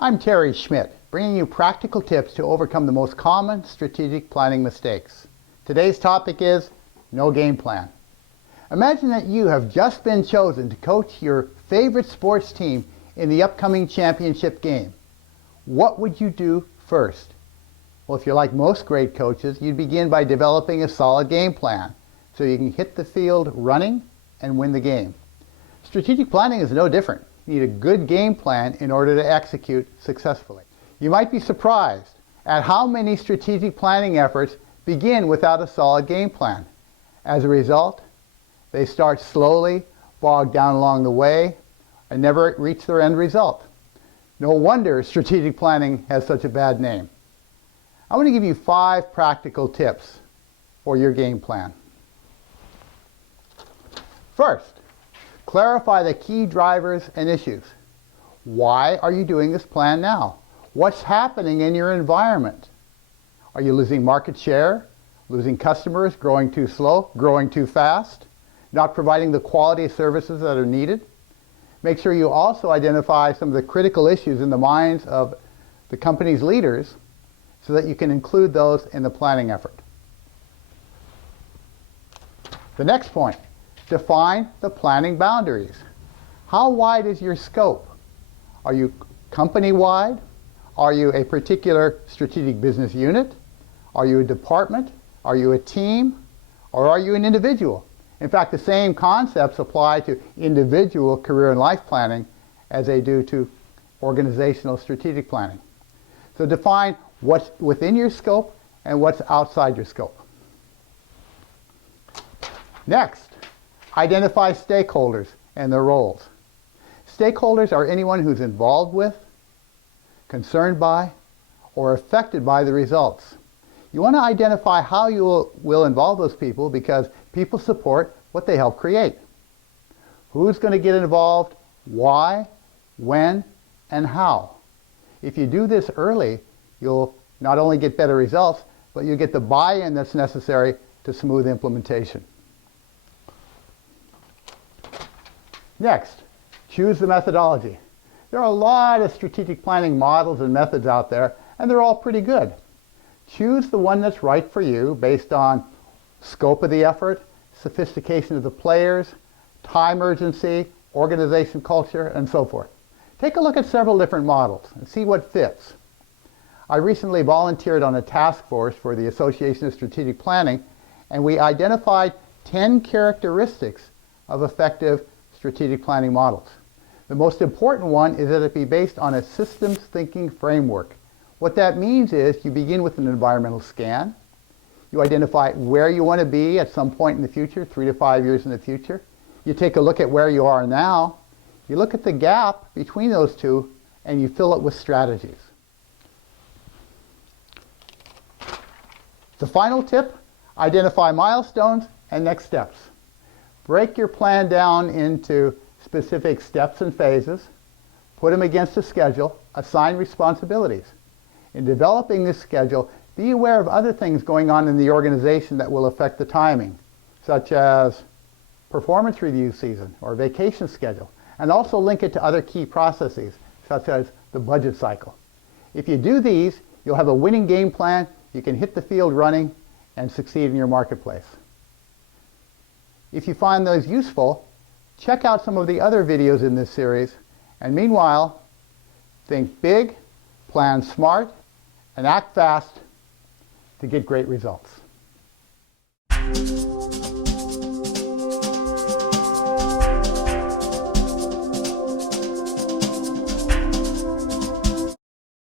I'm Terry Schmidt, bringing you practical tips to overcome the most common strategic planning mistakes. Today's topic is no game plan. Imagine that you have just been chosen to coach your favorite sports team in the upcoming championship game. What would you do first? Well, if you're like most great coaches, you'd begin by developing a solid game plan so you can hit the field running and win the game. Strategic planning is no different. You need a good game plan in order to execute successfully. You might be surprised at how many strategic planning efforts begin without a solid game plan. As a result, they start slowly, bog down along the way, and never reach their end result. No wonder strategic planning has such a bad name. I want to give you 5 practical tips for your game plan. First, clarify the key drivers and issues. Why are you doing this plan now? What's happening in your environment? Are you losing market share, losing customers, growing too slow, growing too fast, not providing the quality of services that are needed? Make sure you also identify some of the critical issues in the minds of the company's leaders so that you can include those in the planning effort. The next point, define the planning boundaries. How wide is your scope? Are you company-wide? Are you a particular strategic business unit? Are you a department? Are you a team? Or are you an individual? In fact, the same concepts apply to individual career and life planning as they do to organizational strategic planning. So define what's within your scope and what's outside your scope. Next, identify stakeholders and their roles. Stakeholders are anyone who's involved with, concerned by, or affected by the results. You want to identify how you will involve those people because people support what they help create. Who's going to get involved, why, when, and how. If you do this early, you'll not only get better results, but you get the buy-in that's necessary to smooth implementation. Next, choose the methodology. There are a lot of strategic planning models and methods out there, and they're all pretty good. Choose the one that's right for you based on scope of the effort, sophistication of the players, time urgency, organization culture, and so forth. Take a look at several different models and see what fits. I recently volunteered on a task force for the Association of Strategic Planning, and we identified 10 characteristics of effective strategic planning models. The most important one is that it be based on a systems thinking framework. What that means is you begin with an environmental scan. You identify where you want to be at some point in the future, 3 to 5 years in the future. You take a look at where you are now. You look at the gap between those two, and you fill it with strategies. The final tip, identify milestones and next steps. Break your plan down into specific steps and phases. Put them against a schedule. Assign responsibilities. In developing this schedule, be aware of other things going on in the organization that will affect the timing, such as performance review season or vacation schedule, and also link it to other key processes, such as the budget cycle. If you do these, you'll have a winning game plan, you can hit the field running, and succeed in your marketplace. If you find those useful, check out some of the other videos in this series, and meanwhile, think big, plan smart, and act fast to get great results.